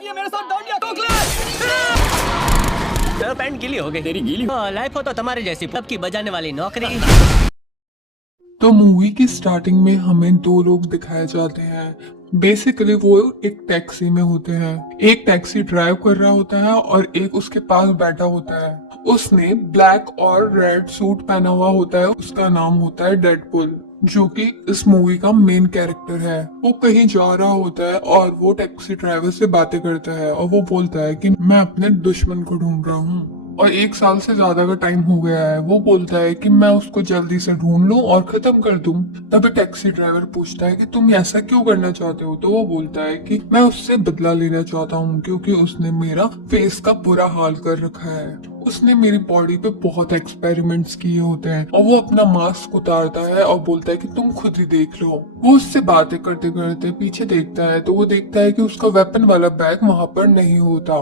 किया मेरे साथ डांडिया पैंट गीली हो गई। तेरी गीली लाइफ हो तो तुम्हारे जैसी पब की बजाने वाली नौकरी। तो मूवी की स्टार्टिंग में हमें दो लोग दिखाए जाते हैं। बेसिकली वो एक टैक्सी में होते हैं। एक टैक्सी ड्राइव कर रहा होता है और एक उसके पास बैठा होता है। उसने ब्लैक और रेड सूट पहना हुआ होता है। उसका नाम होता है डेडपुल, जो कि इस मूवी का मेन कैरेक्टर है। वो कहीं जा रहा होता है और वो टैक्सी ड्राइवर से बातें करता है और वो बोलता है कि मैं अपने दुश्मन को ढूंढ रहा हूँ और 1 साल से ज्यादा का टाइम हो गया है। वो बोलता है कि मैं उसको जल्दी से ढूंढ लूं और खत्म कर दूं। तभी टैक्सी ड्राइवर पूछता है कि तुम ऐसा क्यों करना चाहते हो। तो वो बोलता है कि मैं उससे बदला लेना चाहता हूँ क्योंकि उसने मेरा फेस का बुरा हाल कर रखा है। उसने मेरी बॉडी पे बहुत एक्सपेरिमेंट्स किए होते हैं। और वो अपना मास्क उतारता है और बोलता है कि तुम खुद ही देख लो। वो उससे बातें करते करते पीछे देखता है तो वो देखता है कि उसका वेपन वाला बैग वहाँ पर नहीं होता।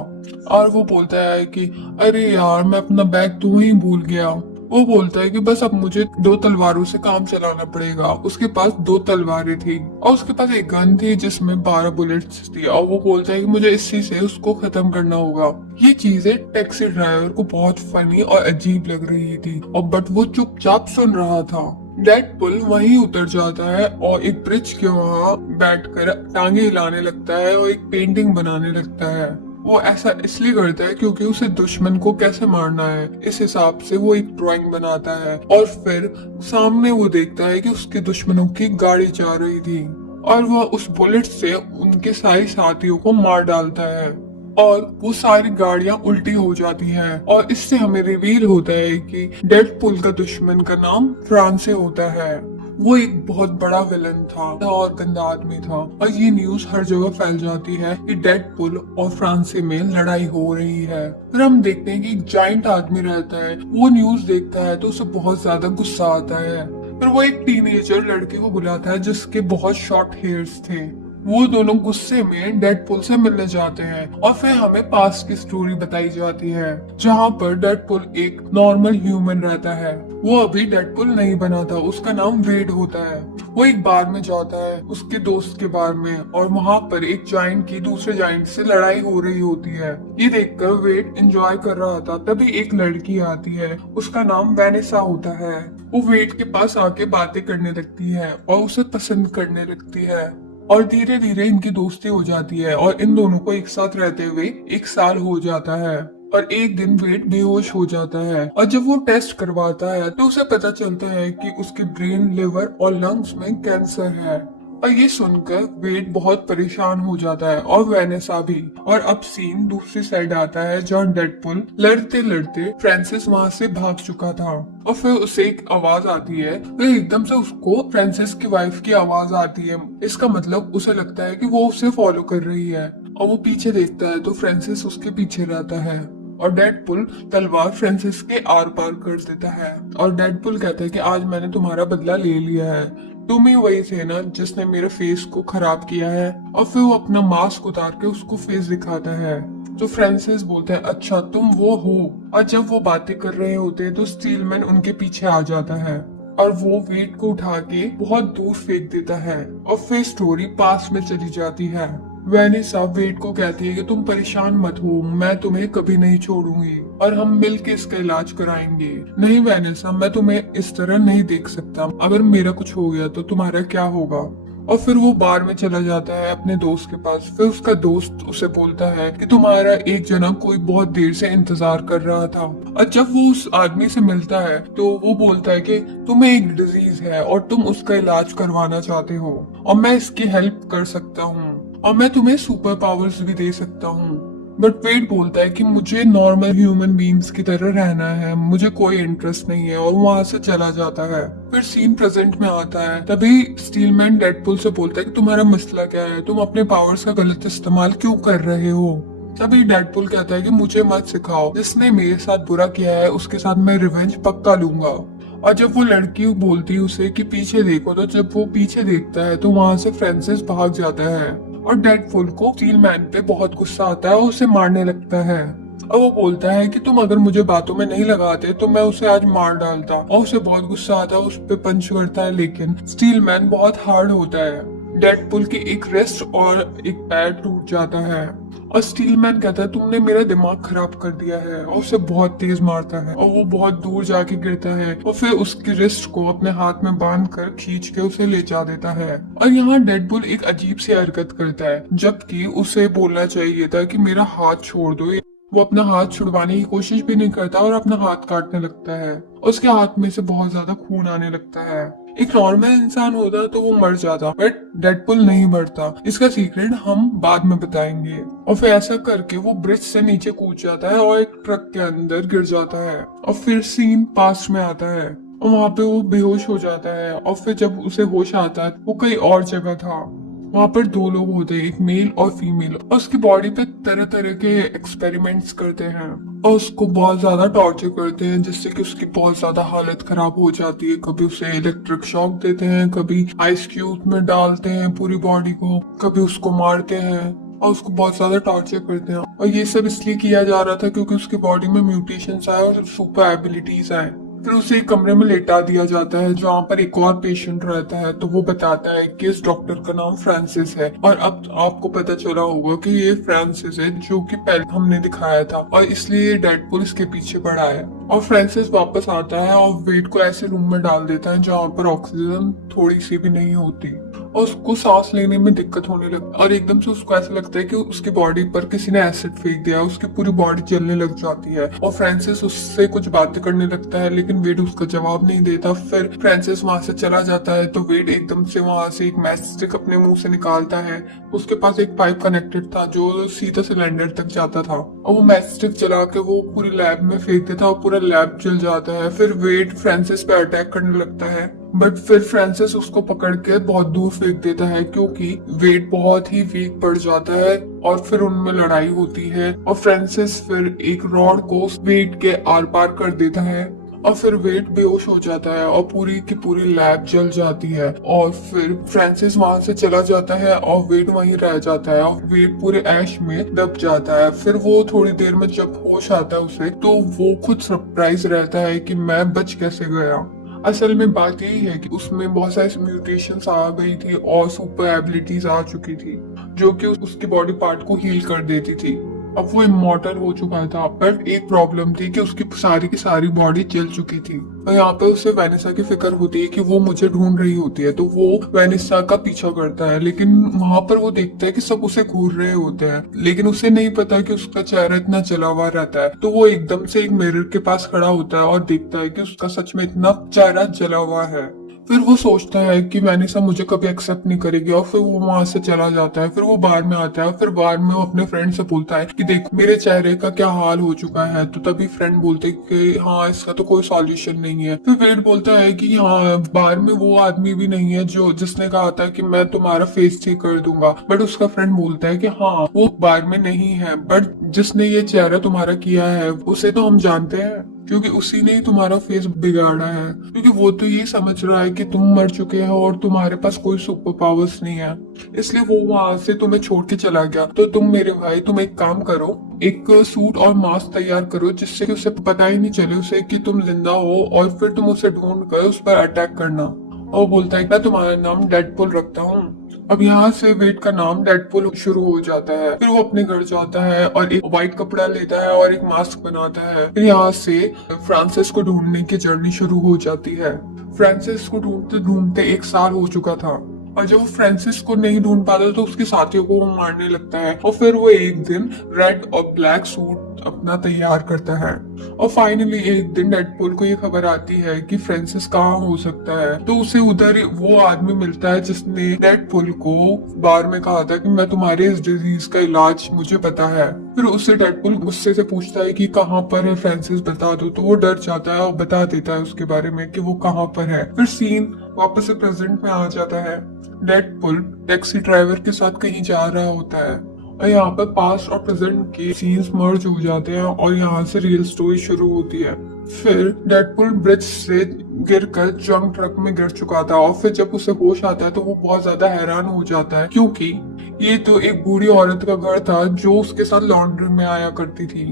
और वो बोलता है कि अरे यार, मैं अपना बैग तो वहीं भूल गया। वो बोलता है कि बस अब मुझे 2 तलवारों से काम चलाना पड़ेगा। उसके पास 2 तलवारें थी और उसके पास एक गन थी जिसमें 12 बुलेट्स थी। और वो बोलता है कि मुझे इसी से उसको खत्म करना होगा। ये चीजें टैक्सी ड्राइवर को बहुत फनी और अजीब लग रही थी और बट वो चुपचाप सुन रहा था। डेडपुल वहीं उतर जाता है और एक ब्रिज के वहाँ बैठकर टांगे हिलाने लगता है और एक पेंटिंग बनाने लगता है। वो ऐसा इसलिए करता है क्योंकि उसे दुश्मन को कैसे मारना है, इस हिसाब से वो एक ड्राइंग बनाता है। और फिर सामने वो देखता है कि उसके दुश्मनों की गाड़ी जा रही थी और वह उस बुलेट से उनके सारे साथियों को मार डालता है और वो सारी गाड़ियां उल्टी हो जाती हैं। और इससे हमें रिवील होता है कि डेडपुल का दुश्मन का नाम फ्रांसे होता है। वो एक बहुत बड़ा विलन था और गंदा आदमी था और ये न्यूज हर जगह फैल जाती है कि डेडपुल और फ्रांसे में लड़ाई हो रही है। फिर हम देखते हैं कि एक जाइंट आदमी रहता है। वो न्यूज देखता है तो उसे बहुत ज्यादा गुस्सा आता है। फिर वो एक टीनेजर लड़के को बुलाता है जिसके बहुत शॉर्ट हेयर्स थे। वो दोनों गुस्से में डेडपुल से मिलने जाते हैं और फिर हमें पास्ट की स्टोरी बताई जाती है जहाँ पर डेडपुल एक नॉर्मल ह्यूमन रहता है। वो अभी डेडपुल नहीं बना था। उसका नाम वेड होता है। वो एक बार में जाता है उसके दोस्त के बार में और वहाँ पर एक जाइंट की दूसरे जाइंट से लड़ाई हो रही होती है। ये देखकर वेड एंजॉय कर रहा था। तभी एक लड़की आती है। उसका नाम वेनेसा होता है। वो वेड के पास आके बातें करने लगती है और उसे पसंद करने लगती है और धीरे धीरे इनकी दोस्ती हो जाती है और इन दोनों को एक साथ रहते हुए 1 साल हो जाता है। और एक दिन वेड बेहोश हो जाता है और जब वो टेस्ट करवाता है तो उसे पता चलता है कि उसके ब्रेन, लिवर और लंग्स में कैंसर है। और ये सुनकर वेड बहुत परेशान हो जाता है और वेनेसा भी। और अब सीन दूसरी साइड आता है जहाँ डेडपुल लड़ते लड़ते फ्रांसिस वहाँ से भाग चुका था और फिर उसे एक आवाज आती है। फिर एकदम से उसको फ्रांसिस की वाइफ की आवाज आती है। इसका मतलब उसे लगता है कि वो उसे फॉलो कर रही है और वो पीछे देखता है तो फ्रांसिस उसके पीछे रहता है और डेडपुल तलवार फ्रांसिस के आर पार कर देता है। और डेडपुल कहता है कि आज मैंने तुम्हारा बदला ले लिया है। तुम ही वही थे ना जिसने मेरे फेस को खराब किया है। और फिर वो अपना मास्क उतार के उसको फेस दिखाता है। तो फ्रांसिस बोलते हैं अच्छा तुम वो हो। और जब वो बातें कर रहे होते हैं तो स्टीलमैन उनके पीछे आ जाता है और वो वेट को उठा के बहुत दूर फेंक देता है और फिर स्टोरी पास में चली जाती है। वेनेसा वेट को कहती है कि तुम परेशान मत हो, मैं तुम्हें कभी नहीं छोड़ूंगी और हम मिलके इसका इलाज कराएंगे। नहीं वेनेसा, मैं तुम्हें इस तरह नहीं देख सकता। अगर मेरा कुछ हो गया तो तुम्हारा क्या होगा। और फिर वो बार में चला जाता है अपने दोस्त के पास। फिर उसका दोस्त उसे बोलता है कि तुम्हारा एक जना कोई बहुत देर से इंतजार कर रहा था। और जब वो उस आदमी से मिलता है तो वो बोलता है कि तुम्हें एक डिजीज है और तुम उसका इलाज करवाना चाहते हो और मैं इसकी हेल्प कर सकता हूँ और मैं तुम्हें सुपर पावर्स भी दे सकता हूँ। बट वेड बोलता है कि मुझे नॉर्मल ह्यूमन बींग्स की तरह रहना है, मुझे कोई इंटरेस्ट नहीं है और वहाँ से चला जाता है। फिर सीन प्रेजेंट में आता है। तभी स्टीलमैन डेडपुल से बोलता है कि तुम्हारा मसला क्या है, तुम अपने पावर्स का गलत इस्तेमाल क्यों कर रहे हो। तभी डेडपुल कहता है कि मुझे मत सिखाओ, जिसने मेरे साथ बुरा किया है उसके साथ मैं रिवेंज पक्का लूंगा। और जब वो लड़की बोलती है उसे कि पीछे देखो, तो जब वो पीछे देखता है तो वहाँ से फ्रांसिस भाग जाता है और डेडपुल को स्टीलमैन पे बहुत गुस्सा आता है और उसे मारने लगता है। और वो बोलता है कि तुम अगर मुझे बातों में नहीं लगाते तो मैं उसे आज मार डालता। और उसे बहुत गुस्सा आता है, उस पे पंच करता है लेकिन स्टीलमैन बहुत हार्ड होता है। डेडपुल की एक रिस्ट और एक पैर टूट जाता है और स्टीलमैन कहता है तुमने मेरा दिमाग खराब कर दिया है, और उसे बहुत तेज मारता है और वो बहुत दूर जाके गिरता है और फिर उसकी रिस्ट को अपने हाथ में बांध कर खींच के उसे ले जा देता है। और यहाँ डेडपुल एक अजीब सी हरकत करता है, जबकि उसे बोलना चाहिए था कि मेरा हाथ छोड़ दो। वो अपना हाथ छुड़वाने की कोशिश भी नहीं करता और अपना हाथ काटने लगता है। उसके हाथ में से बहुत ज्यादा खून आने लगता है। एक नॉर्मल इंसान होता तो वो मर जाता, बट डेडपुल नहीं मरता। इसका सीक्रेट हम बाद में बताएंगे। और फिर ऐसा करके वो ब्रिज से नीचे कूद जाता है और एक ट्रक के अंदर गिर जाता है। और फिर सीन पास्ट में आता है और वहाँ पे वो बेहोश हो जाता है। और फिर जब उसे होश आता है वो कहीं और जगह था। वहाँ पर दो लोग होते हैं, एक मेल और फीमेल, और उसकी बॉडी पे तरह तरह के एक्सपेरिमेंट्स करते हैं और उसको बहुत ज्यादा टॉर्चर करते हैं, जिससे कि उसकी बहुत ज्यादा हालत खराब हो जाती है। कभी उसे इलेक्ट्रिक शॉक देते हैं, कभी आइस क्यूब में डालते हैं पूरी बॉडी को, कभी उसको मारते हैं और उसको बहुत ज्यादा टॉर्चर करते हैं। और ये सब इसलिए किया जा रहा था क्योंकि उसकी बॉडी में म्यूटेशंस आए और सुपर एबिलिटीज आए। फिर उसे एक कमरे में लेटा दिया जाता है जहाँ पर एक और पेशेंट रहता है। तो वो बताता है कि इस डॉक्टर का नाम फ्रांसिस है, और अब आपको पता चला होगा कि ये फ्रांसिस है जो कि पहले हमने दिखाया था, और इसलिए डेडपुल इसके पीछे पड़ा है। और फ्रांसिस वापस आता है और वेड को ऐसे रूम में डाल देता है जहाँ पर ऑक्सीजन थोड़ी सी भी नहीं होती, और उसको सांस लेने में दिक्कत होने लगती। और एकदम से उसको ऐसा लगता है कि उसकी बॉडी पर किसी ने एसिड फेंक दिया, उसकी पूरी बॉडी जलने लग जाती है। और फ्रांसिस उससे कुछ बातें करने लगता है, लेकिन वेड उसका जवाब नहीं देता। फिर फ्रांसिस वहां से चला जाता है तो वेड एकदम से वहां से एक मैच स्टिक अपने मुंह से निकालता है। उसके पास एक पाइप कनेक्टेड था जो सीधा सिलेंडर तक जाता था, और वो मैच स्टिक चला के वो पूरी लैब में फेंक देता और पूरा लैब जल जाता है। फिर वेड फ्रांसिस पे अटैक करने लगता है, बट फिर फ्रांसिस उसको पकड़ के बहुत दूर फेंक देता है क्योंकि वेड बहुत ही वीक पड़ जाता है। और फिर उनमें लड़ाई होती है और फ्रांसिस फिर एक रॉड को वेड के आर पार कर देता है, और फिर वेड बेहोश हो जाता है और पूरी की पूरी लैब जल जाती है। और फिर फ्रांसिस वहां से चला जाता है और वेड वहीं रह जाता है, और वेड पूरे ऐश में दब जाता है। फिर वो थोड़ी देर में जब होश आता है उसे, तो वो खुद सरप्राइज रहता है कि मैं बच कैसे गया। असल में बात यही है कि उसमें बहुत सारी म्यूटेशंस आ गई थी और सुपर एबिलिटीज आ चुकी थी जो कि उसकी बॉडी पार्ट को हील कर देती थी। अब वो इमॉर्टल हो चुका था, पर एक प्रॉब्लम थी कि उसकी सारी की सारी बॉडी जल चुकी थी। और यहाँ पे उसे वेनिसा की फिक्र होती है कि वो मुझे ढूंढ रही होती है, तो वो वेनिसा का पीछा करता है। लेकिन वहां पर वो देखता है कि सब उसे घूर रहे होते हैं, लेकिन उसे नहीं पता कि उसका चेहरा इतना जला हुआ रहता है। तो वो एकदम से एक मिरर के पास खड़ा होता है और देखता है कि उसका सच में इतना चेहरा जला हुआ है। फिर वो सोचता है कि वेनिसा मुझे कभी एक्सेप्ट नहीं करेगी, और फिर वो वहां से चला जाता है। फिर वो बार में आता है, फिर बार में वो अपने फ्रेंड से बोलता है कि देखो मेरे चेहरे का क्या हाल हो चुका है। तो तभी फ्रेंड बोलते कि हाँ इसका तो कोई सॉल्यूशन नहीं है। फिर वेड बोलता है कि हाँ बार में वो आदमी भी नहीं है जो जिसने कहा था कि मैं तुम्हारा फेस ठीक कर दूंगा। बट उसका फ्रेंड बोलता है कि हाँ वो बार में नहीं है, बट जिसने ये चेहरा तुम्हारा किया है उसे तो हम जानते हैं, क्योंकि उसी ने ही तुम्हारा फेस बिगाड़ा है। क्योंकि वो तो ये समझ रहा है कि तुम मर चुके हो और तुम्हारे पास कोई सुपर पावर्स नहीं है, इसलिए वो वहां से तुम्हें छोड़ के चला गया। तो तुम मेरे भाई तुम एक काम करो, एक सूट और मास्क तैयार करो जिससे कि उसे पता ही नहीं चले उसे कि तुम जिंदा हो, और फिर तुम उसे ढूंढ कर उस पर अटैक करना। और बोलता है मैं तुम्हारा नाम डेडपुल रखता हूँ। अब यहाँ से वेड का नाम डेडपुल शुरू हो जाता है। फिर वो अपने घर जाता है और एक व्हाइट कपड़ा लेता है और एक मास्क बनाता है। फिर यहाँ से फ्रांसिस को ढूंढने की जर्नी शुरू हो जाती है। फ्रांसिस को ढूंढते ढूंढते 1 साल हो चुका था, और जब वो फ्रांसिस को नहीं ढूंढ पाता तो उसके साथियों को वो मारने लगता है। और फिर वो एक दिन रेड और ब्लैक सूट अपना तैयार करता है। और फाइनली एक दिन डेडपुल को ये खबर आती है कि फ्रांसिस कहाँ हो सकता है। तो उसे उधर ही वो आदमी मिलता है जिसने डेडपुल को बार में कहा था कि मैं तुम्हारे इस डिजीज का इलाज मुझे पता है। फिर उससे डेडपुल गुस्से से पूछता है कि कहाँ पर है फ्रांसिस, बता दो। तो वो डर जाता है और बता देता है उसके बारे में कि वो कहाँ पर है। फिर सीन वापस से प्रेजेंट में आ जाता है। डेडपुल टैक्सी ड्राइवर के साथ कहीं जा रहा होता है, और यहाँ पर पास्ट और प्रेजेंट के सीन्स मर्ज हो जाते हैं और यहाँ से रियल स्टोरी शुरू होती है। फिर डेडपुल ब्रिज से गिरकर जंक ट्रक में गिर चुका था, और फिर जब उसे होश आता है तो वो बहुत ज्यादा हैरान हो जाता है क्योंकि ये तो एक बूढ़ी औरत का घर था जो उसके साथ लॉन्ड्री में आया करती थी।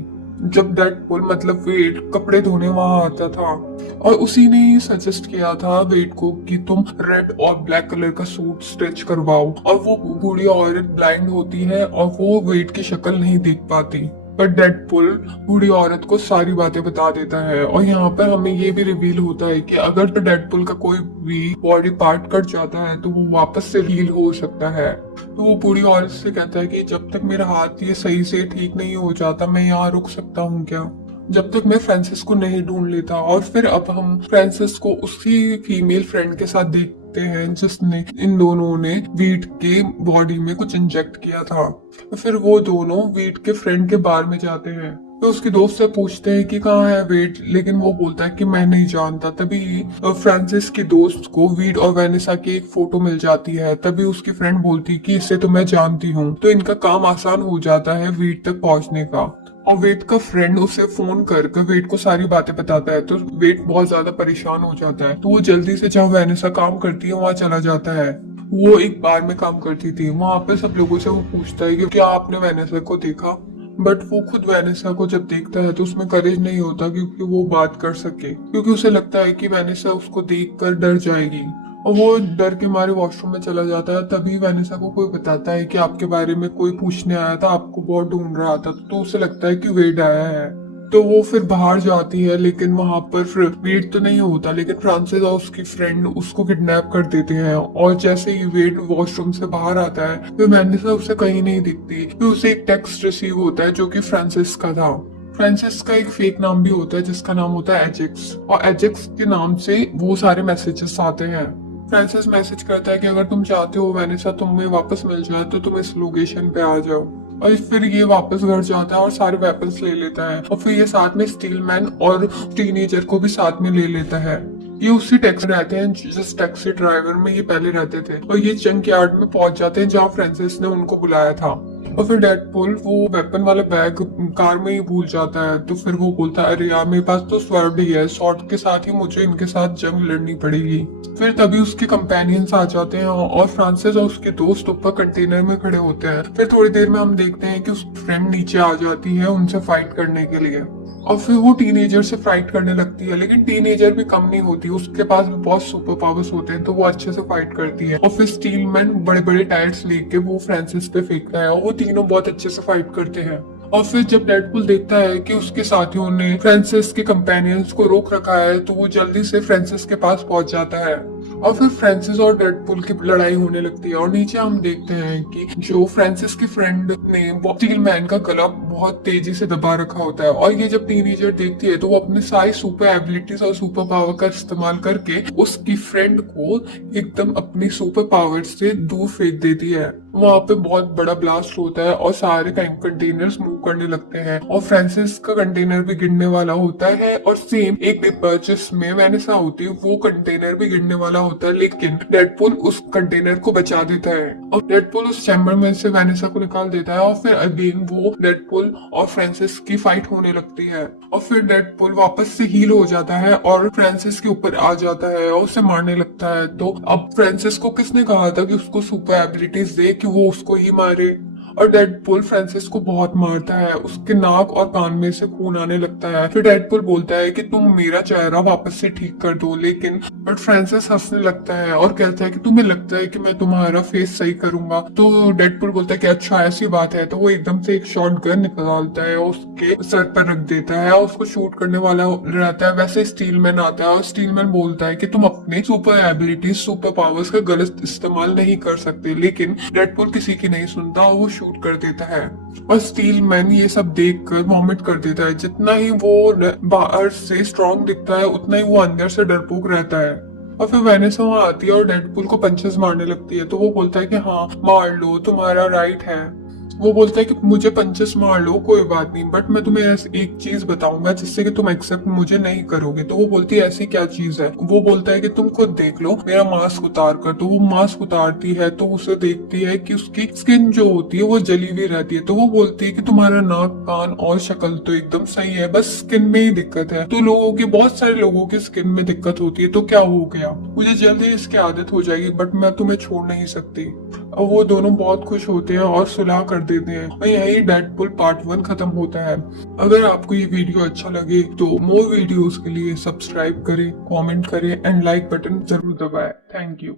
जब डेडपुल मतलब वेड कपड़े धोने वहां आता था और उसी ने ही सजेस्ट किया था वेड को कि तुम रेड और ब्लैक कलर का सूट स्टिच करवाओ। और वो बूढ़ी औरत ब्लाइंड होती है और वो वेड की शक्ल नहीं देख पाती, पर डेडपुल बूढ़ी औरत को सारी बातें बता देता है। और यहाँ पर हमें ये भी रिवील होता है कि अगर तो डेडपुल का कोई भी बॉडी पार्ट कट जाता है तो वो वापस से हील हो सकता है। तो वो बूढ़ी औरत से कहता है कि जब तक मेरा हाथ ये सही से ठीक नहीं हो जाता मैं यहाँ रुक सकता हूँ क्या, जब तक मैं फ्रांसिस को नहीं ढूंढ लेता। और फिर अब हम फ्रांसिस को उसकी फीमेल फ्रेंड के साथ देखते हैं जिसने इन दोनों ने वीट के बॉडी में कुछ इंजेक्ट किया था। फिर वो दोनों वीट के फ्रेंड के बार में जाते हैं तो उसके दोस्त से पूछते हैं कि कहाँ है वीट, लेकिन वो बोलता है कि मैं नहीं जानता। तभी फ्रांसिस के दोस्त को वीट और वेनेसा की एक फोटो मिल जाती है। तभी उसकी फ्रेंड बोलती है कि इससे तो मैं जानती हूँ। तो इनका काम आसान हो जाता है वीट तक पहुँचने का। और वेट का फ्रेंड उसे फोन करके वेट को सारी बातें बताता है तो वेट बहुत ज्यादा परेशान हो जाता है। तो वो जल्दी से जहाँ वेनेसा काम करती है वहां चला जाता है। वो एक बार में काम करती थी, वहां पे सब लोगों से वो पूछता है कि क्या आपने वेनेसा को देखा, बट वो खुद वेनेसा को जब देखता है तो उसमें करेज नहीं होता क्योंकि वो बात कर सके, क्योंकि उसे लगता है कि वेनेसा उसको देखकर डर जाएगी और वो डर के मारे वॉशरूम में चला जाता है। तभी वेनेसा को कोई बताता है कि आपके बारे में कोई पूछने आया था, आपको बहुत ढूंढ रहा था। तो उसे लगता है कि वेड आया है। तो वो फिर बाहर जाती है, लेकिन वहां पर फिर वेड तो नहीं होता, लेकिन फ्रांसिस और उसकी फ्रेंड उसको किडनैप कर देते हैं। और जैसे ही वेड वॉशरूम से बाहर आता है तो वेनेसा उसे कहीं नहीं दिखती। फिर उसे एक टेक्स्ट रिसीव होता है जो कि फ्रांसिस का था। फ्रांसिस का एक फेक नाम भी होता है जिसका नाम होता है एजेक्स, और एजेक्स के नाम से वो सारे मैसेजेस आते हैं। फ्रांसिस मैसेज करता है कि अगर तुम चाहते हो वेनेसा तुम्हें वापस मिल जाए तो तुम इस लोकेशन पे आ जाओ। और फिर ये वापस घर जाता है और सारे वेपन्स ले लेता है और फिर ये साथ में स्टीलमैन और टीनेजर को भी साथ में ले लेता है। ये उसी टैक्सी रहते हैं जिस टैक्सी ड्राइवर में ये पहले रहते थे और ये जंक यार्ड में पहुंच जाते हैं जहाँ फ्रांसिस ने उनको बुलाया था। और फिर डेडपुल वो वेपन वाला बैग कार में ही भूल जाता है। तो फिर वो बोलता है अरे यार मेरे पास तो स्वॉर्ड ही है, स्वॉर्ड के साथ ही मुझे इनके साथ जंग लड़नी पड़ेगी। फिर तभी उसके कंपेनियंस आ जाते हैं और फ्रांसिस और उसके दोस्त ऊपर कंटेनर में खड़े होते हैं। फिर थोड़ी देर में हम देखते हैं कि उसकी फ्रेंड नीचे आ जाती है उनसे फाइट करने के लिए और फिर वो टीनेजर से फाइट करने लगती है। लेकिन टीनेजर भी कम नहीं होती, उसके पास भी बहुत सुपर पावर्स होते हैं तो वो अच्छे से फाइट करती है। और फिर स्टीलमैन बड़े बड़े टायर्स लेके वो फ्रांसिस पे फेंकता है और वो तीनों बहुत अच्छे से फाइट करते हैं। और फिर जब डेडपुल देखता है कि उसके साथियों ने फ्रांसिस के कंपेनियंस को रोक रखा है तो वो जल्दी से फ्रांसिस के पास पहुंच जाता है और फिर फ्रांसिस और डेडपुल की लड़ाई होने लगती है। और नीचे हम देखते हैं कि जो फ्रांसिस की फ्रेंड ने स्टीलमैन का गला बहुत तेजी से दबा रखा होता है और ये जब टीनेजर देखती है तो वो अपने सारी सुपर एबिलिटीज और सुपर पावर का इस्तेमाल करके उसकी फ्रेंड को एकदम अपनी सुपर पावर से दूर फेंक देती है। वहां पे बहुत बड़ा ब्लास्ट होता है और सारे कंटेनर्स मूव करने लगते हैं और फ्रांसिस का कंटेनर भी गिरने वाला होता है और सेम एक डिब्बा जिसमें वेनेसा होती है वो कंटेनर भी गिरने वाला होता है, लेकिन डेडपुल उस कंटेनर को बचा देता है और डेडपुल उस चैम्बर में से वेनेसा को निकाल देता है। और फिर अगेन वो डेडपुल और फ्रांसिस की फाइट होने लगती है और फिर डेडपुल वापस से हील हो जाता है और फ्रांसिस के ऊपर आ जाता है और उसे मारने लगता है। तो अब फ्रांसिस को किसने कहा था कि उसको सुपर एबिलिटीज दे कि वो उसको ही मारे, और डेडपुल फ्रांसिस को बहुत मारता है, उसके नाक और कान में से खून आने लगता है। फिर डेडपुल बोलता है कि तुम मेरा चेहरा वापस से ठीक कर दो, लेकिन बट फ्रांसिस हंसने लगता है और कहता है कि तुम्हें लगता है कि मैं तुम्हारा फेस सही करूंगा। तो डेडपुल बोलता है कि अच्छा ऐसी बात है। तो वो एकदम से एक शॉट गन निकालता है और उसके सर पर रख देता है और उसको शूट करने वाला रहता है। वैसे स्टीलमैन आता है और स्टीलमैन बोलता है कि तुम अपने सुपर एबिलिटीज सुपर पावर्स का गलत इस्तेमाल नहीं कर सकते, लेकिन डेडपुल किसी की नहीं सुनता और वो शूट कर देता है। और स्टीलमैन ये सब देखकर वॉमिट कर देता है। जितना ही वो बाहर से स्ट्रॉन्ग दिखता है उतना ही वो अंदर से डरपोक रहता है। और फिर वेनेसा वहां आती है और डेडपुल को पंचेस मारने लगती है। तो वो बोलता है कि हाँ मार लो, तुम्हारा राइट है। वो बोलता है कि मुझे पंचेस मार लो कोई बात नहीं, बट मैं तुम्हें एक चीज बताऊंगा जिससे कि तुम एक्सेप्ट मुझे नहीं करोगे। तो वो बोलती है ऐसी क्या चीज है। वो बोलता है कि तुम खुद देख लो मेरा मास्क उतार कर। तो वो मास्क उतारती है तो उसे देखती है कि उसकी स्किन जो होती है वो जली हुई रहती है। तो वो बोलती है कि तुम्हारा नाक कान और शक्ल तो एकदम सही है, बस स्किन में ही दिक्कत है। तो लोगों की बहुत सारे लोगों की स्किन में दिक्कत होती है, तो क्या हो गया, मुझे जल्द ही इसकी आदत हो जाएगी, बट मैं तुम्हें छोड़ नहीं सकती। और वो दोनों बहुत खुश होते हैं और सुलह कर देते हैं और यही डेडपुल पार्ट 1 खत्म होता है। अगर आपको ये वीडियो अच्छा लगे तो मोर वीडियोस के लिए सब्सक्राइब करें, कमेंट करें एंड लाइक बटन जरूर दबाएं। Thank you.